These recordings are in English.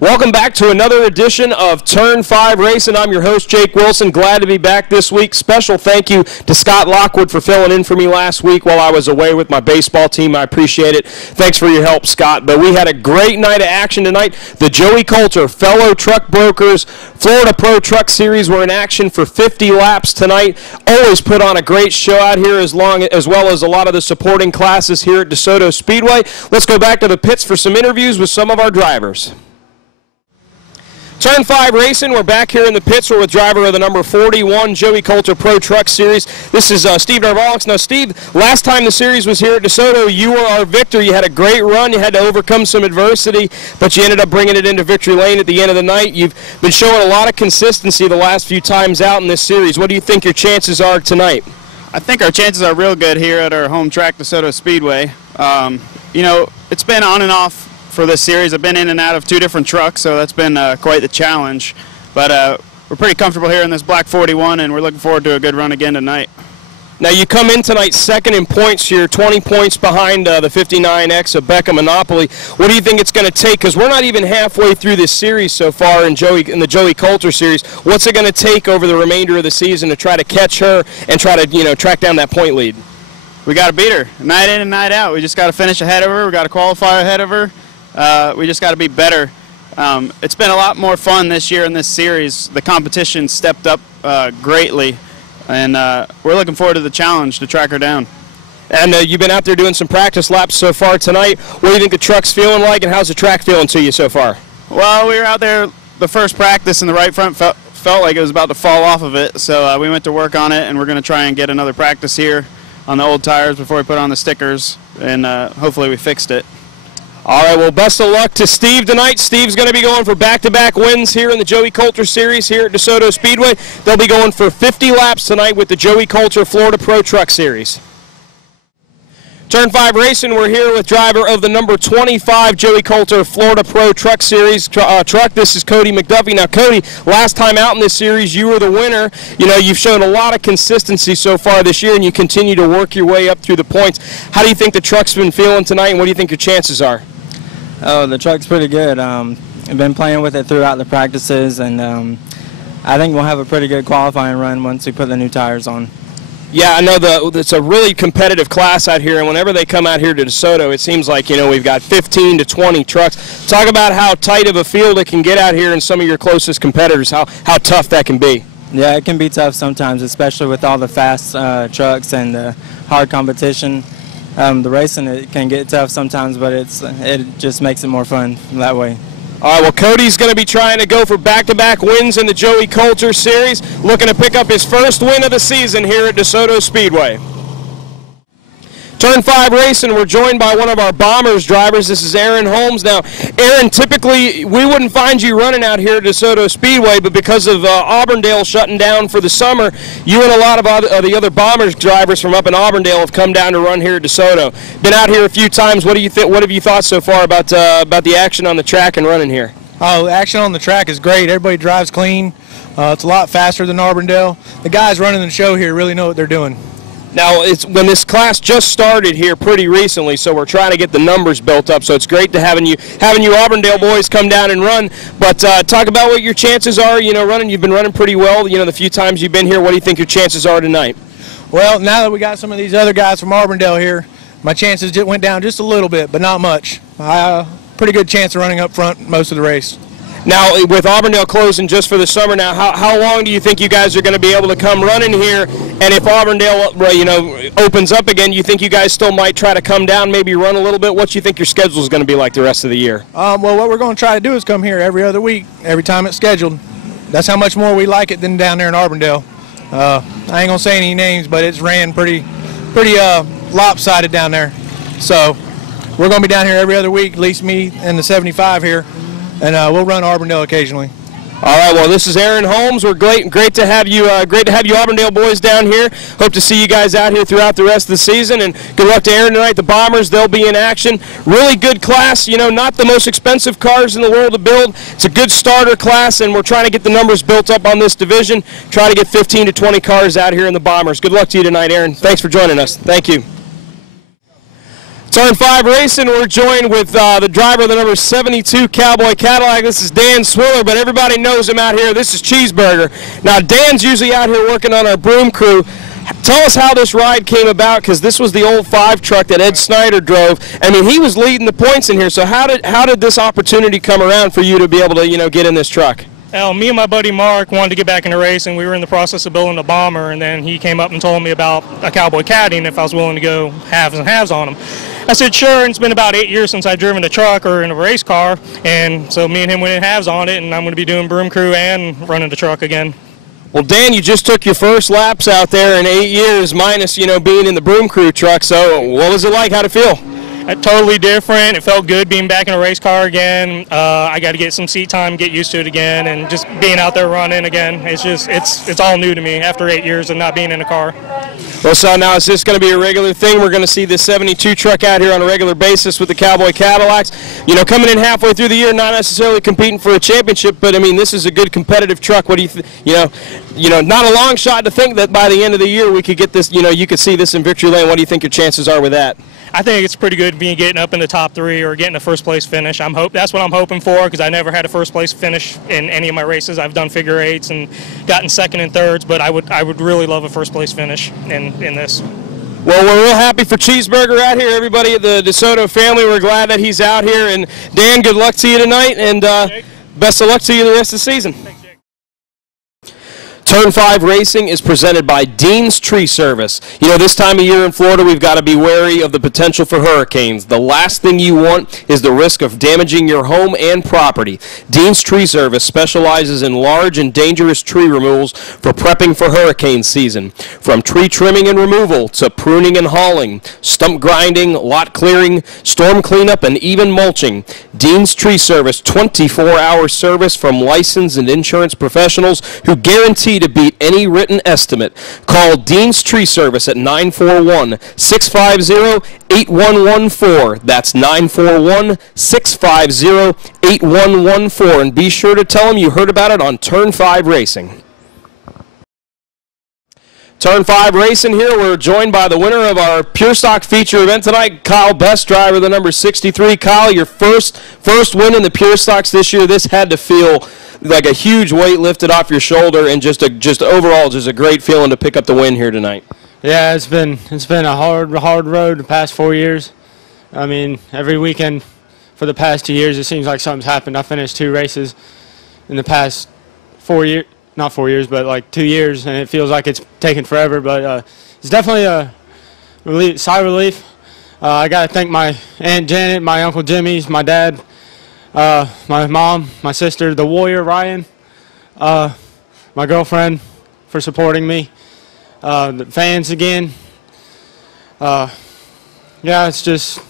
Welcome back to another edition of Turn 5 Racing. I'm your host, Jake Wilson. Glad to be back this week. Special thank you to Scott Lockwood for filling in for me last week while I was away with my baseball team. I appreciate it. Thanks for your help, Scott. But we had a great night of action tonight. The Joey Coulter Fellow Truck Brokers Florida Pro Truck Series were in action for 50 laps tonight. Always put on a great show out here as well as a lot of the supporting classes here at Desoto Speedway. Let's go back to the pits for some interviews with some of our drivers. Turn 5 Racing, we're back here in the pits. We're with driver of the number 41 Joey Coulter Pro Truck Series. This is Steve Narvalix. Now, Steve, last time the series was here at Desoto, you were our victor. You had a great run. You had to overcome some adversity, but you ended up bringing it into victory lane at the end of the night. You've been showing a lot of consistency the last few times out in this series. What do you think your chances are tonight? I think our chances are real good here at our home track, Desoto Speedway. You know, it's been on and off for this series. I've been in and out of 2 different trucks, so that's been quite the challenge. But we're pretty comfortable here in this black 41, and we're looking forward to a good run again tonight. Now, you come in tonight second in points. You're 20 points behind the 59X of Becca Monopoly. What do you think it's going to take? Because we're not even halfway through this series so far in the Joey Coulter series. What's it going to take over the remainder of the season to try to catch her and try to, track down that point lead? We got to beat her night in and night out. We just got to finish ahead of her. We got to qualify ahead of her. We just got to be better. It's been a lot more fun this year in this series. The competition stepped up greatly, and we're looking forward to the challenge to track her down. And you've been out there doing some practice laps so far tonight. What do you think the truck's feeling like, and how's the track feeling to you so far? Well, we were out there the first practice, and the right front felt like it was about to fall off of it, so we went to work on it, and we're going to try and get another practice here on the old tires before we put on the stickers, and hopefully we fixed it. All right, well, best of luck to Steve tonight. Steve's going to be going for back-to-back wins here in the Joey Coulter Series here at Desoto Speedway. They'll be going for 50 laps tonight with the Joey Coulter Florida Pro Truck Series. Turn 5 Racing, we're here with driver of the number 25 Joey Coulter Florida Pro Truck Series truck. This is Cody McGuffie. Now, Cody, last time out in this series, you were the winner. You know, you've shown a lot of consistency so far this year, and you continue to work your way up through the points. How do you think the truck's been feeling tonight, and what do you think your chances are? Oh, the truck's pretty good. I've been playing with it throughout the practices, and I think we'll have a pretty good qualifying run once we put the new tires on. Yeah, I know it's a really competitive class out here, and whenever they come out here to DeSoto, it seems like, we've got 15 to 20 trucks. Talk about how tight of a field it can get out here and some of your closest competitors, how tough that can be. Yeah, it can be tough sometimes, especially with all the fast trucks and the hard competition. The racing, it can get tough sometimes, but it just makes it more fun that way. All right, well, Cody's going to be trying to go for back-to-back wins in the Joey Coulter Series, looking to pick up his first win of the season here at Desoto Speedway. Turn 5 Racing, we're joined by one of our Bombers drivers. This is Erin Homes. Now, Erin, typically we wouldn't find you running out here at DeSoto Speedway, but because of Auburndale shutting down for the summer, you and a lot of the other Bombers drivers from up in Auburndale have come down to run here at DeSoto. Been out here a few times. What do you think? What have you thought so far about the action on the track and running here? Oh, the action on the track is great. Everybody drives clean. It's a lot faster than Auburndale. The guys running the show here really know what they're doing. Now, when this class just started here pretty recently, so we're trying to get the numbers built up. So it's great to having you Auburndale boys come down and run. But talk about what your chances are. Running. You've been running pretty well. The few times you've been here. What do you think your chances are tonight? Well, now that we got some of these other guys from Auburndale here, my chances just went down just a little bit, but not much. Pretty good chance of running up front most of the race. Now, with Auburndale closing just for the summer now, how long do you think you guys are going to be able to come running here? And if Auburndale, opens up again, you think you guys still might try to come down, maybe run a little bit? What do you think your schedule is going to be like the rest of the year? Well, what we're going to try to do is come here every other week, every time it's scheduled. That's how much more we like it than down there in Auburndale. I ain't going to say any names, but it's ran pretty lopsided down there. So we're going to be down here every other week, at least me and the 75 here. And we'll run Auburndale occasionally. All right, well, this is Erin Homes. We're great to have you Auburndale boys down here. Hope to see you guys out here throughout the rest of the season, and good luck to Erin tonight. The Bombers, they'll be in action. Really good class, you know, not the most expensive cars in the world to build. It's a good starter class, and we're trying to get the numbers built up on this division. Try to get 15 to 20 cars out here in the Bombers. Good luck to you tonight, Erin. Thanks for joining us. Thank you. Turn 5 racing, we're joined with the driver of the number 72 Cowboy Cadillac. This is Dan Swiller, but everybody knows him out here. This is Cheeseburger. Now, Dan's usually out here working on our broom crew. Tell us how this ride came about, because this was the old 5 truck that Ed Snyder drove. I mean, he was leading the points in here, so how did this opportunity come around for you to be able to, you know, get in this truck? Well, me and my buddy Mark wanted to get back into racing. We were in the process of building a Bomber, and then he came up and told me about a Cowboy Caddy and if I was willing to go halves and halves on him. I said sure, and it's been about 8 years since I've driven a truck or in a race car, and so me and him went in halves on it, and I'm going to be doing broom crew and running the truck again. Well, Dan, you just took your first laps out there in 8 years, minus, you know, being in the broom crew truck, so what was it like? How'd it feel? Totally different. It felt good being back in a race car again. I got to get some seat time, get used to it again, and just being out there running again. It's all new to me after 8 years of not being in a car. Well, so now is this going to be a regular thing? We're going to see this 72 truck out here on a regular basis with the Cowboy Cadillacs. You know, coming in halfway through the year, not necessarily competing for a championship, but I mean, this is a good competitive truck. What do you know, not a long shot to think that by the end of the year we could get this, you know, you could see this in victory lane. What do you think your chances are with that? I think it's pretty good being getting up in the top 3 or getting a first place finish. That's what I'm hoping for, because I never had a first place finish in any of my races. I've done figure 8s and gotten 2nd and 3rds, but I would really love a first place finish in this. Well, we're real happy for Cheeseburger out here. Everybody at the Desoto family, we're glad that he's out here. And Dan, good luck to you tonight, and best of luck to you the rest of the season. Turn 5 Racing is presented by Dean's Tree Service. You know, this time of year in Florida, we've got to be wary of the potential for hurricanes. The last thing you want is the risk of damaging your home and property. Dean's Tree Service specializes in large and dangerous tree removals for prepping for hurricane season. From tree trimming and removal to pruning and hauling, stump grinding, lot clearing, storm cleanup, and even mulching. Dean's Tree Service, 24-hour service from licensed and insurance professionals who guarantee to beat any written estimate. Call Dean's Tree Service at 941-650-8114. That's 941-650-8114. And be sure to tell them you heard about it on Turn 5 Racing. Turn 5 Racing here. We're joined by the winner of our Pure Stock feature event tonight, Kyle Best, driver of the number 63. Kyle, your first win in the Pure Stocks this year. This had to feel like a huge weight lifted off your shoulder, and just overall just a great feeling to pick up the win here tonight. Yeah, it's been a hard road the past 4 years. I mean, every weekend for the past 2 years, it seems like something's happened. I finished 2 races in the past 4 years, not 4 years, but like 2 years, and it feels like it's taken forever. But it's definitely a sigh of relief. I got to thank my Aunt Janet, my Uncle Jimmy's, my dad, my mom, my sister, the Warrior Ryan, my girlfriend for supporting me, the fans again. Yeah, it's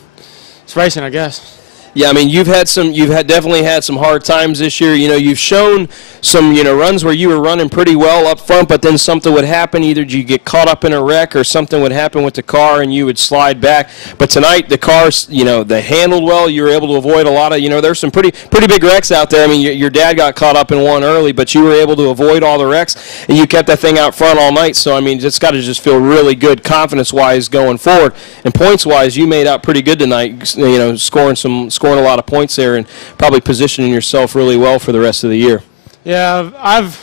racing, I guess. Yeah, I mean, you've definitely had some hard times this year. You know, you've shown some, you know, runs where you were running pretty well up front, but then something would happen. Either you get caught up in a wreck or something would happen with the car and you would slide back. But tonight, the cars, you know, they handled well. You were able to avoid a lot of, you know, there's some pretty big wrecks out there. I mean, your dad got caught up in one early, but you were able to avoid all the wrecks, and you kept that thing out front all night. So, I mean, it's got to just feel really good confidence-wise going forward. And points-wise, you made out pretty good tonight, you know, scoring a lot of points there and probably positioning yourself really well for the rest of the year. Yeah, I've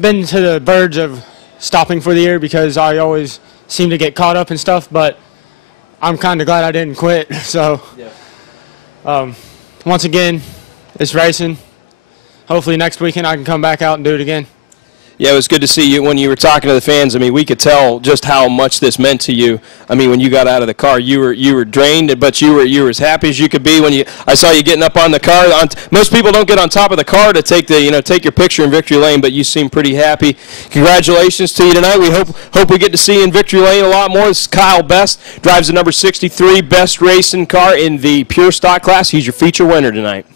been to the verge of stopping for the year because I always seem to get caught up in stuff, but I'm kind of glad I didn't quit. So, once again, it's racing. Hopefully next weekend I can come back out and do it again. Yeah, it was good to see you when you were talking to the fans. I mean, we could tell just how much this meant to you. I mean, when you got out of the car, you were drained, but you were as happy as you could be when I saw you getting up on the car. Most people don't get on top of the car to take your picture in victory lane, but you seem pretty happy. Congratulations to you tonight. We hope we get to see you in victory lane a lot more. This is Kyle Best, drives the number 63 best racing car in the Pure Stock class. He's your feature winner tonight.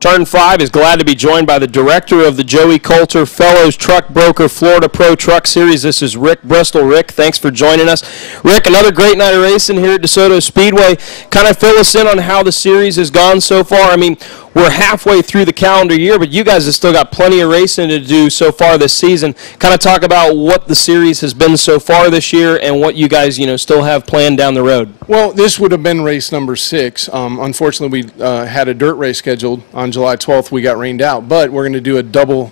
Turn 5 is glad to be joined by the director of the Joey Coulter Fellows Truck Broker Florida Pro Truck Series. This is Rick Bristol. Rick, thanks for joining us. Rick, another great night of racing here at Desoto Speedway. Kind of fill us in on how the series has gone so far. I mean, we're halfway through the calendar year, but you guys have still got plenty of racing to do so far this season. Kind of talk about what the series has been so far this year and what you guys, still have planned down the road. Well, this would have been race number 6. Unfortunately, we had a dirt race scheduled on July 12th. We got rained out, but we're going to do a double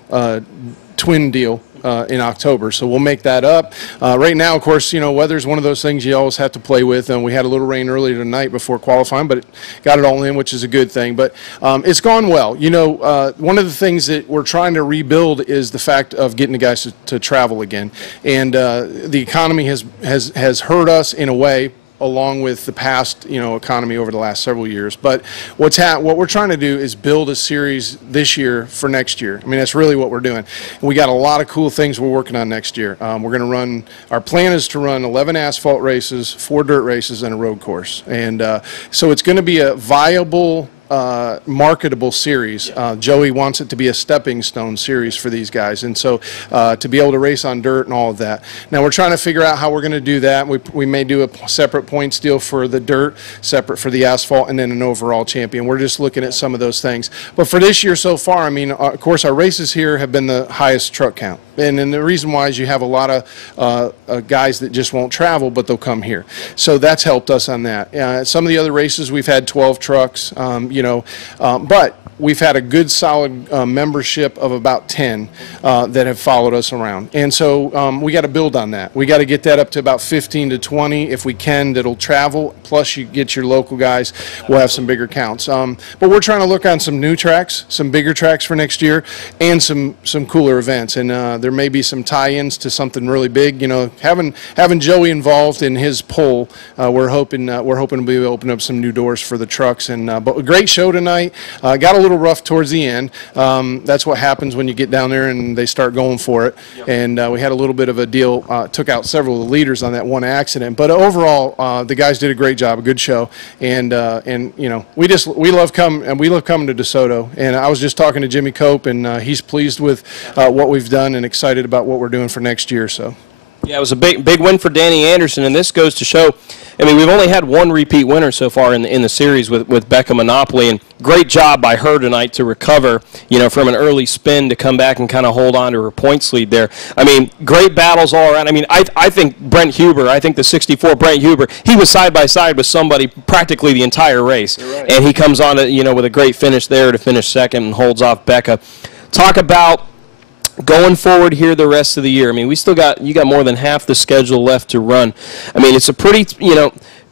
twin deal in October, so we'll make that up. Right now, of course, weather's one of those things you always have to play with, and we had a little rain earlier tonight before qualifying, but got it all in, which is a good thing. But it's gone well. One of the things that we're trying to rebuild is the fact of getting the guys to travel again, and the economy has hurt us in a way, along with the past, economy over the last several years. But what we're trying to do is build a series this year for next year. I mean, that's really what we're doing. And we got a lot of cool things we're working on next year. We're going to run, our plan is to run 11 asphalt races, 4 dirt races, and a road course. And so it's going to be a viable, marketable series. Joey wants it to be a stepping stone series for these guys, and so to be able to race on dirt and all of that. Now we're trying to figure out how we're going to do that. We may do a separate points deal for the dirt, separate for the asphalt, and then an overall champion. We're just looking at some of those things. But for this year so far, I mean, of course, our races here have been the highest truck count. And then the reason why is you have a lot of guys that just won't travel, but they'll come here. So that's helped us on that. Some of the other races, we've had 12 trucks, but we've had a good solid membership of about 10 that have followed us around. And so we got to build on that. We got to get that up to about 15 to 20 if we can that'll travel, plus you get your local guys. We'll have some bigger counts. But we're trying to look on some new tracks, some bigger tracks for next year, and some cooler events. And there may be some tie-ins to something really big. Having Joey involved in his poll, we're hoping to be able to open up some new doors for the trucks. And but a great show tonight. Got a little rough towards the end. That's what happens when you get down there and they start going for it. Yep. And we had a little bit of a deal, took out several of the leaders on that one accident. But overall, the guys did a great job, a good show. And we love coming to DeSoto. And I was just talking to Jimmy Cope, and he's pleased with what we've done and excited about what we're doing for next year. So. Yeah, it was a big win for Danny Anderson, and this goes to show, I mean, we've only had one repeat winner so far in the series with Becca Monopoly, and great job by her tonight to recover, from an early spin to come back and kind of hold on to her points lead there. I mean, great battles all around. I mean, I think Brent Huber, I think the 64 Brent Huber, he was side by side with somebody practically the entire race, right. And he comes on to, with a great finish there to finish second and holds off Becca. Talk about going forward here the rest of the year. I mean, you got more than half the schedule left to run. I mean, it's a pretty,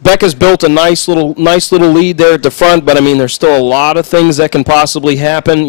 Becca's built a nice little lead there at the front, but I mean, there's still a lot of things that can possibly happen.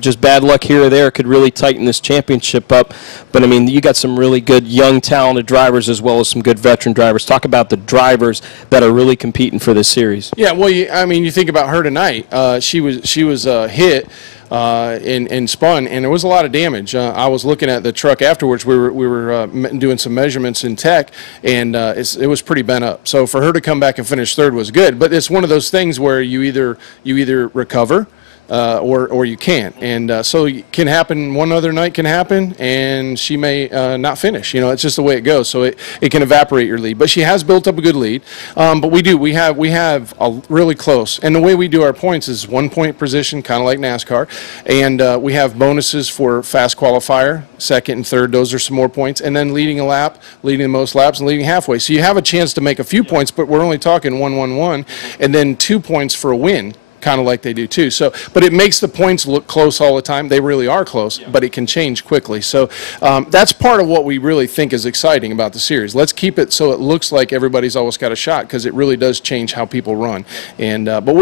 Just bad luck here or there could really tighten this championship up. But I mean, you got some really good young, talented drivers as well as some good veteran drivers. Talk about the drivers that are really competing for this series. Yeah, well, you think about her tonight. She was hit. And spun, and there was a lot of damage. I was looking at the truck afterwards. We were doing some measurements in tech, and it was pretty bent up. So for her to come back and finish third was good. But it's one of those things where you either recover or you can't. And so it can happen, one other night can happen, and she may not finish. It's just the way it goes. So it can evaporate your lead. But she has built up a good lead. But we have a really close. And the way we do our points is 1 point position, kind of like NASCAR. And we have bonuses for fast qualifier, second and third. Those are some more points. And then leading a lap, leading the most laps, and leading halfway. So you have a chance to make a few points, but we're only talking 1-1-1, and then 2 points for a win. Kind of like they do too. So, but it makes the points look close all the time. They really are close, but it can change quickly. So that's part of what we really think is exciting about the series. Let's keep it so it looks like everybody's always got a shot, because it really does change how people run. And but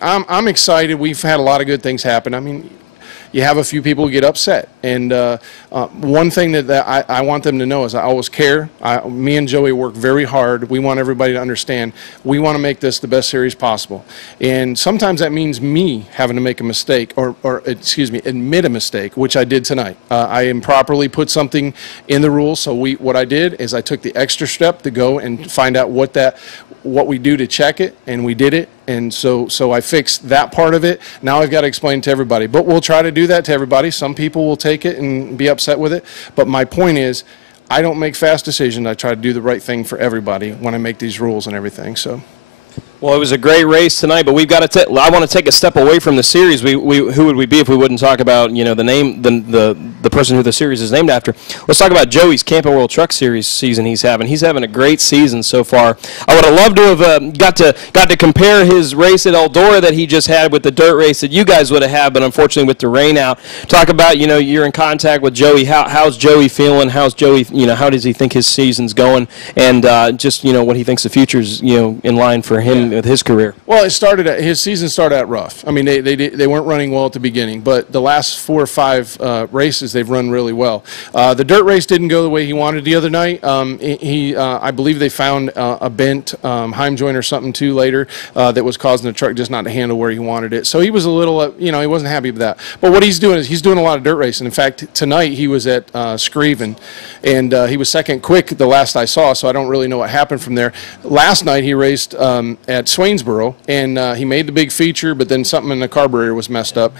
I'm excited. We've had a lot of good things happen. I mean, you have a few people get upset. And one thing that I want them to know is I always care. Me and Joey work very hard. We want everybody to understand we want to make this the best series possible. And sometimes that means me having to make a mistake or admit a mistake, which I did tonight. I improperly put something in the rules. So what I did is I took the extra step to go and find out what we do to check it, and we did it. And so I fixed that part of it. Now I've got to explain to everybody. But we'll try to do that to everybody. Some people will take it and be upset with it. But my point is, I don't make fast decisions. I try to do the right thing for everybody when I make these rules and everything. So. Well, it was a great race tonight, but we've got to. I want to take a step away from the series. Who would we be if we wouldn't talk about the name, the person who the series is named after? Let's talk about Joey's Camping World Truck Series season he's having. He's having a great season so far. I would have loved to have got to compare his race at Eldora that he just had with the dirt race that you guys would have had, but unfortunately with the rain out. Talk about you're in contact with Joey. How's Joey feeling? How's Joey? How does he think his season's going? And just what he thinks the future's in line for him. With his career. Well, his season started out rough. I mean, they weren't running well at the beginning, but the last 4 or 5 races they've run really well. The dirt race didn't go the way he wanted the other night. I believe they found a bent heim joint or something too later that was causing the truck just not to handle where he wanted it. So he was a little, he wasn't happy with that. But what he's doing is he's doing a lot of dirt racing. In fact, tonight he was at Screven, and he was second quick the last I saw. So I don't really know what happened from there. Last night he raced at Swainsboro, and he made the big feature, but then something in the carburetor was messed up.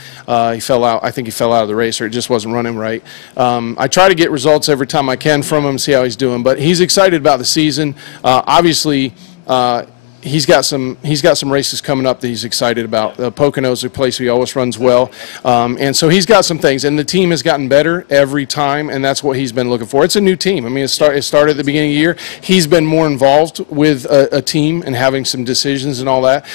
He fell out. I think he fell out of the race, or it just wasn't running right. I try to get results every time I can from him, see how he's doing, but he's excited about the season. Obviously, he's got some races coming up that he's excited about. Pocono's a place he always runs well, and so he's got some things. And the team has gotten better every time, and that's what he's been looking for. It's a new team. I mean, it started at the beginning of the year. He's been more involved with a team and having some decisions and all that.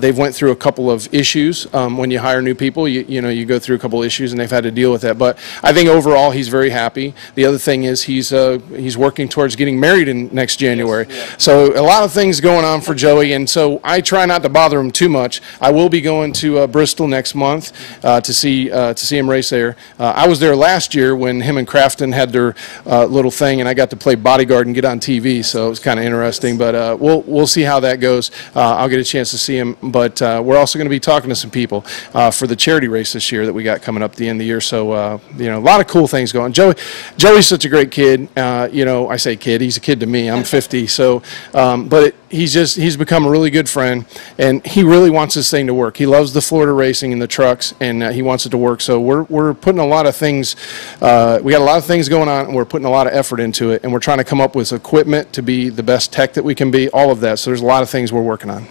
They've went through a couple of issues. When you hire new people, you go through a couple of issues, and they've had to deal with that. But I think overall he's very happy. The other thing is he's working towards getting married in next January. Yes, yeah. So a lot of things going on for Joey, and so I try not to bother him too much. I will be going to Bristol next month to see him race there. I was there last year when him and Crafton had their little thing, and I got to play bodyguard and get on TV, so it was kind of interesting. But we'll see how that goes. I'll get a chance to see him, but we're also going to be talking to some people for the charity race this year that we got coming up at the end of the year. So a lot of cool things going. Joey's such a great kid. I say kid. He's a kid to me. I'm 50. So, but he's become a really good friend, and he really wants this thing to work. He loves the Florida racing and the trucks, and he wants it to work. So we're putting a lot of things. We got a lot of things going on, and we're putting a lot of effort into it, and we're trying to come up with equipment to be the best tech that we can be. All of that. So there's a lot of things we're working on.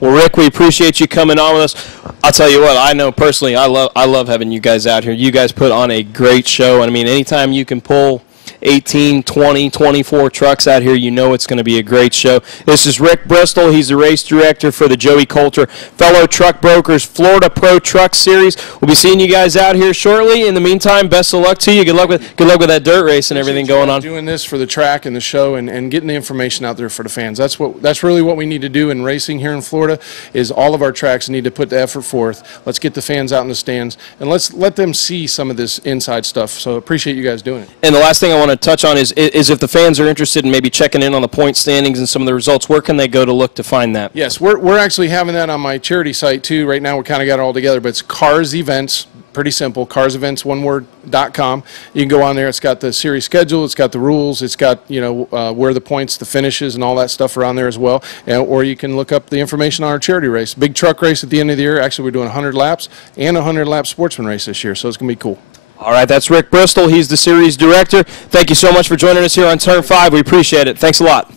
Well, Rick, we appreciate you coming on with us. I'll tell you what, I know personally, I love having you guys out here. You guys put on a great show, and I mean, anytime you can pull 18, 20, 24 trucks out here, it's going to be a great show. This is Rick Bristol. He's the race director for the Joey Coulter Fellow Truck Brokers Florida Pro Truck Series. We'll be seeing you guys out here shortly. In the meantime, best of luck to you. Good luck with that dirt race and everything going on. Doing this for the track and the show and getting the information out there for the fans. That's really what we need to do in racing here in Florida. Is all of our tracks need to put the effort forth. Let's get the fans out in the stands, and let's let them see some of this inside stuff. So appreciate you guys doing it. And the last thing I want to touch on is if the fans are interested in maybe checking in on the point standings and some of the results, where can they go to look to find that? Yes, we're actually having that on my charity site too. Right now we kind of got it all together, but it's Cars Events. Pretty simple, carsevents1word.com. You can go on there. It's got the series schedule. It's got the rules. It's got where the points, the finishes, and all that stuff are on there as well. Or you can look up the information on our charity race. Big truck race at the end of the year. Actually, we're doing 100 laps and a 100-lap sportsman race this year, so it's going to be cool. All right, that's Rick Bristol. He's the series director. Thank you so much for joining us here on Turn 5. We appreciate it. Thanks a lot.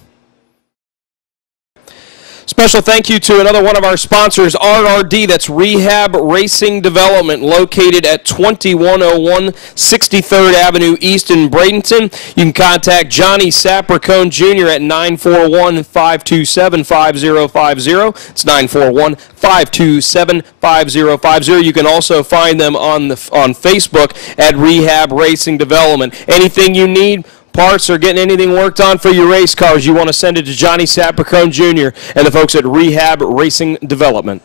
Special thank you to another one of our sponsors, RRD, that's Rehab Racing Development, located at 2101 63rd Avenue East in Bradenton. You can contact Johnny Sapricone Jr. at 941-527-5050. It's 941-527-5050. You can also find them on Facebook at Rehab Racing Development. Anything you need, parts, or getting anything worked on for your race cars, you want to send it to Johnny Sapricone Jr. and the folks at Rehab Racing Development.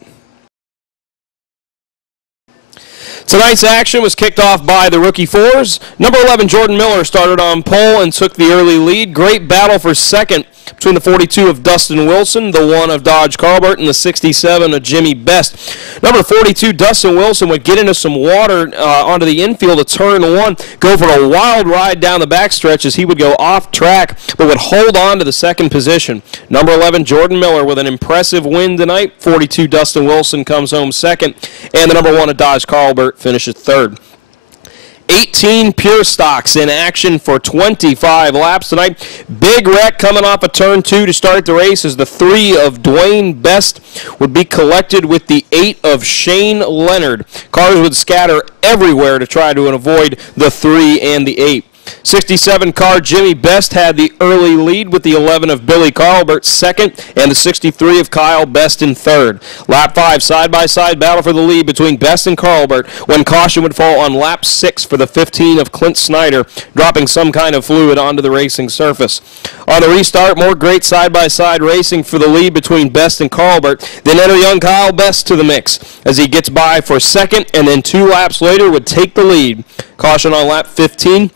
Tonight's action was kicked off by the rookie fours. Number 11, Jordan Miller, started on pole and took the early lead. Great battle for second between the 42 of Dustin Wilson, the 1 of Dodge Carlbert, and the 67 of Jimmy Best. Number 42, Dustin Wilson, would get into some water onto the infield of turn 1, go for a wild ride down the backstretch as he would go off track, but would hold on to the second position. Number 11, Jordan Miller, with an impressive win tonight. 42, Dustin Wilson comes home second, and the number 1 of Dodge Carlbert finishes third. 18 pure stocks in action for 25 laps tonight. Big wreck coming off of turn 2 to start the race as the 3 of Dwayne Best would be collected with the 8 of Shane Leonard. Cars would scatter everywhere to try to avoid the 3 and the 8. 67 car Jimmy Best had the early lead with the 11 of Billy Carlbert second and the 63 of Kyle Best in third. Lap 5, side-by-side battle for the lead between Best and Carlbert when caution would fall on lap 6 for the 15 of Clint Snyder, dropping some kind of fluid onto the racing surface. On the restart, more great side-by-side racing for the lead between Best and Carlbert. Then enter young Kyle Best to the mix as he gets by for second and then 2 laps later would take the lead. Caution on lap 15.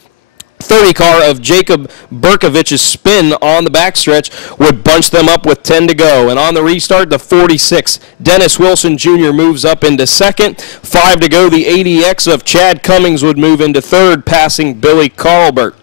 30 car of Jacob Berkovich's spin on the backstretch would bunch them up with 10 to go. And on the restart, the 46, Dennis Wilson Jr. moves up into second. 5 to go, the 80X of Chad Cummings would move into third, passing Billy Carlbert.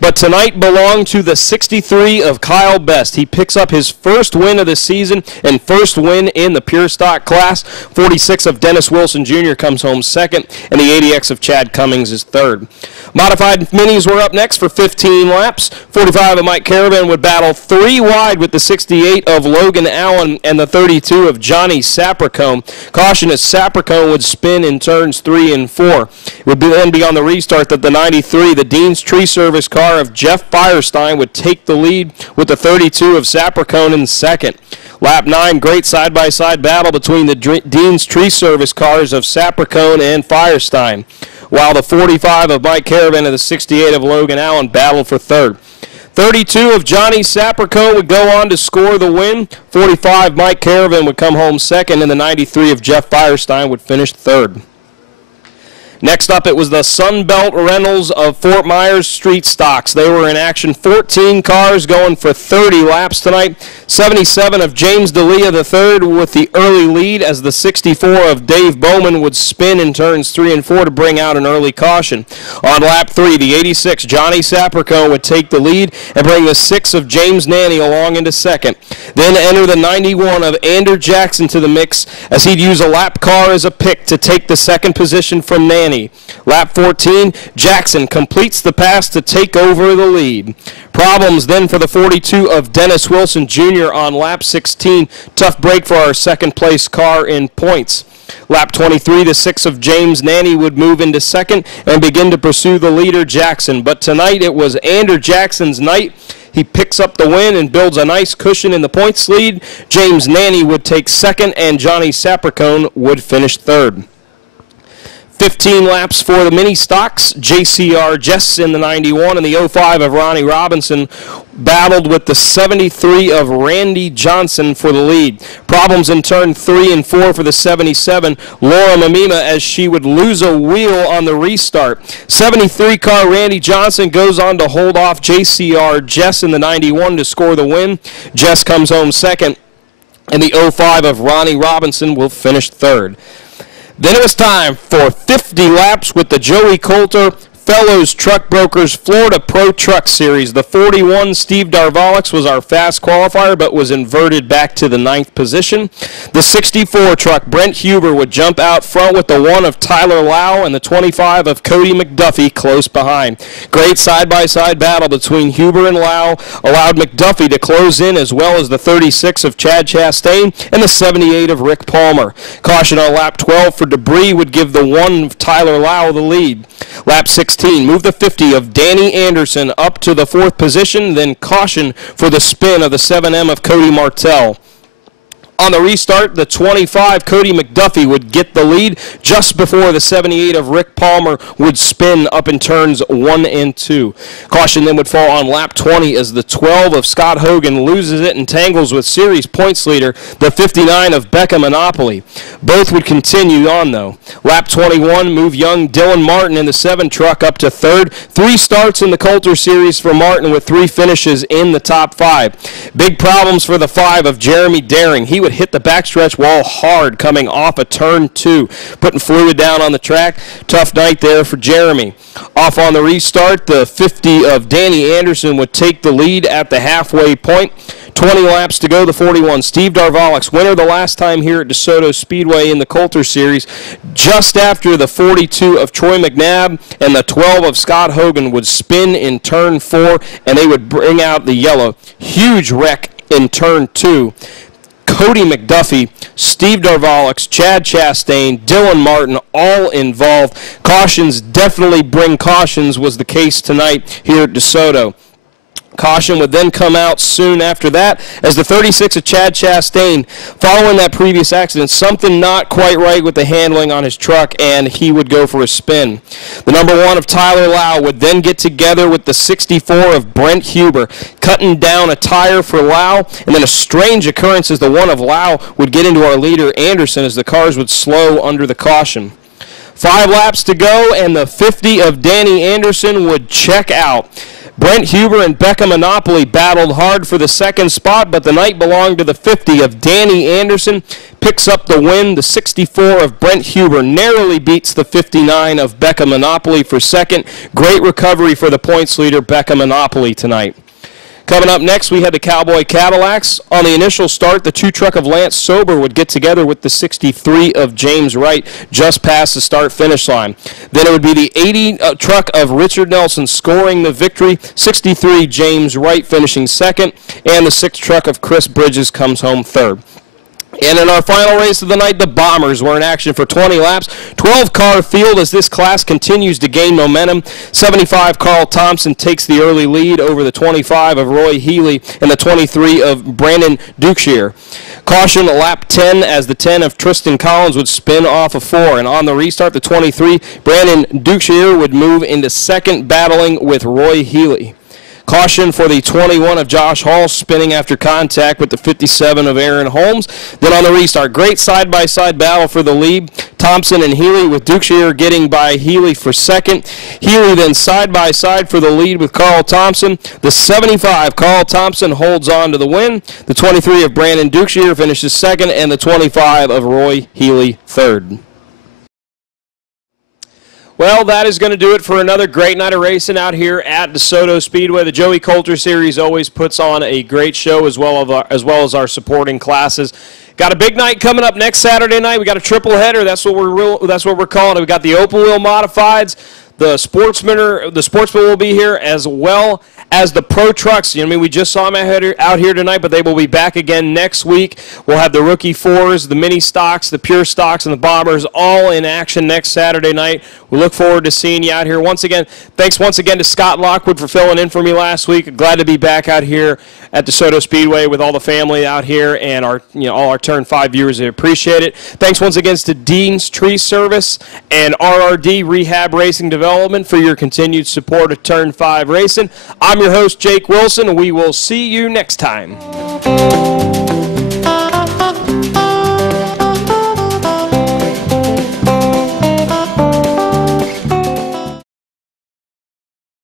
But tonight belonged to the 63 of Kyle Best. He picks up his first win of the season and first win in the pure stock class. 46 of Dennis Wilson Jr. comes home second, and the 80X of Chad Cummings is third. Modified minis were up next for 15 laps. 45 of Mike Caravan would battle 3 wide with the 68 of Logan Allen and the 32 of Johnny Sapricone. Caution as Sapricone would spin in turns 3 and 4. It would then be on the restart that the 93, the Dean's Tree Service car of Jeff Firestein, would take the lead with the 32 of Sapricone in second. Lap 9, great side-by-side battle between the Dean's Tree Service cars of Sapricone and Firestein, while the 45 of Mike Caravan and the 68 of Logan Allen battled for third. 32 of Johnny Sapricone would go on to score the win. 45 Mike Caravan would come home second, and the 93 of Jeff Firestein would finish third. Next up, it was the Sunbelt Rentals of Fort Myers Street Stocks. They were in action, 14 cars going for 30 laps tonight. 77 of James D'Elia III with the early lead as the 64 of Dave Bowman would spin in turns 3 and 4 to bring out an early caution. On lap 3, the 86 Johnny Sapricone would take the lead and bring the 6 of James Nanny along into second. Then enter the 91 of Andrew Jackson to the mix as he'd use a lap car as a pick to take the second position from Nanny. Lap 14, Jackson completes the pass to take over the lead. Problems then for the 42 of Dennis Wilson Jr. on lap 16. Tough break for our second place car in points. Lap 23, the 6 of James Nanny would move into second and begin to pursue the leader Jackson. But tonight it was Andrew Jackson's night. He picks up the win and builds a nice cushion in the points lead. James Nanny would take second and Johnny Sapricone would finish third. 15 laps for the mini stocks. JCR Jess in the 91 and the 05 of Ronnie Robinson battled with the 73 of Randy Johnson for the lead. Problems in turn 3 and 4 for the 77, Laura Mamima, as she would lose a wheel on the restart. 73 car Randy Johnson goes on to hold off JCR Jess in the 91 to score the win. Jess comes home second, and the 05 of Ronnie Robinson will finish third. Then it was time for 50 laps with the Joey Coulter Fellows Truck Brokers Florida Pro Truck Series. The 41, Steve Darvalix, was our fast qualifier, but was inverted back to the 9th position. The 64 truck, Brent Huber, would jump out front with the 1 of Tyler Lau and the 25 of Cody McGuffie close behind. Great side-by-side battle between Huber and Lau allowed McDuffie to close in, as well as the 36 of Chad Chastain and the 78 of Rick Palmer. Caution on lap 12 for debris would give the 1 of Tyler Lau the lead. Lap 16, move the 50 of Danny Anderson up to the 4th position, then caution for the spin of the 7M of Cody Martell. On the restart, the 25, Cody McGuffie, would get the lead just before the 78 of Rick Palmer would spin up in turns 1 and 2. Caution then would fall on lap 20 as the 12 of Scott Hogan loses it and tangles with series points leader, the 59 of Becca Monopoly. Both would continue on, though. Lap 21, move young Dylan Martin in the 7 truck up to third. 3 starts in the Coulter Series for Martin with 3 finishes in the top 5. Big problems for the 5 of Jeremy Daring. He would hit the backstretch wall hard coming off a turn 2, putting fluid down on the track. Tough night there for Jeremy. Off on the restart, the 50 of Danny Anderson would take the lead at the halfway point. 20 laps to go, the 41. Steve Darvalix, winner the last time here at DeSoto Speedway in the Coulter Series, just after the 42 of Troy McNabb and the 12 of Scott Hogan would spin in turn 4, and they would bring out the yellow. Huge wreck in turn 2. Cody McGuffie, Steve Darvalix, Chad Chastain, Dylan Martin, all involved. Cautions definitely bring cautions was the case tonight here at DeSoto. Caution would then come out soon after that as the 36 of Chad Chastain, following that previous accident, something not quite right with the handling on his truck, and he would go for a spin. The number 1 of Tyler Lau would then get together with the 64 of Brent Huber, cutting down a tire for Lau, and then a strange occurrence as the 1 of Lau would get into our leader Anderson as the cars would slow under the caution. 5 laps to go, and the 50 of Danny Anderson would check out. Brent Huber and Becca Monopoly battled hard for the 2nd spot, but the night belonged to the 50 of Danny Anderson. Picks up the win. The 64 of Brent Huber narrowly beats the 59 of Becca Monopoly for 2nd. Great recovery for the points leader, Becca Monopoly, tonight. Coming up next, we had the Cowboy Cadillacs. On the initial start, the 2 truck of Lance Sober would get together with the 63 of James Wright just past the start-finish line. Then it would be the 80 truck of Richard Nelson scoring the victory, 63 James Wright finishing 2nd, and the 6 truck of Chris Bridges comes home 3rd. And in our final race of the night, the Bombers were in action for 20 laps. 12-car field as this class continues to gain momentum. 75 Carl Thompson takes the early lead over the 25 of Roy Healy and the 23 of Brandon Dukeshire. Caution lap 10 as the 10 of Tristan Collins would spin off of 4. And on the restart, the 23, Brandon Dukeshire would move into 2nd, battling with Roy Healy. Caution for the 21 of Josh Hall spinning after contact with the 57 of Erin Homes. Then on the restart, great side-by-side battle for the lead. Thompson and Healy with Dukeshire getting by Healy for 2nd. Healy then side-by-side for the lead with Carl Thompson. The 75, Carl Thompson, holds on to the win. The 23 of Brandon Dukeshire finishes 2nd, and the 25 of Roy Healy 3rd. Well, that is going to do it for another great night of racing out here at DeSoto Speedway. The Joey Coulter Series always puts on a great show as well as our supporting classes. Got a big night coming up next Saturday night. We got a triple header. That's what we're calling it. We got the open wheel modifieds. The sportsmen will be here, as well as the pro trucks. You know, I mean, we just saw them out here tonight, but they will be back again next week. We'll have the rookie 4s, the mini stocks, the pure stocks, and the bombers all in action next Saturday night. We look forward to seeing you out here once again. Thanks once again to Scott Lockwood for filling in for me last week. Glad to be back out here at DeSoto Speedway with all the family out here and all our Turn 5 viewers. I appreciate it. Thanks once again to Dean's Tree Service and RRD Rehab Racing Development for your continued support of Turn 5 Racing. I'm your host, Jake Wilson, and we will see you next time.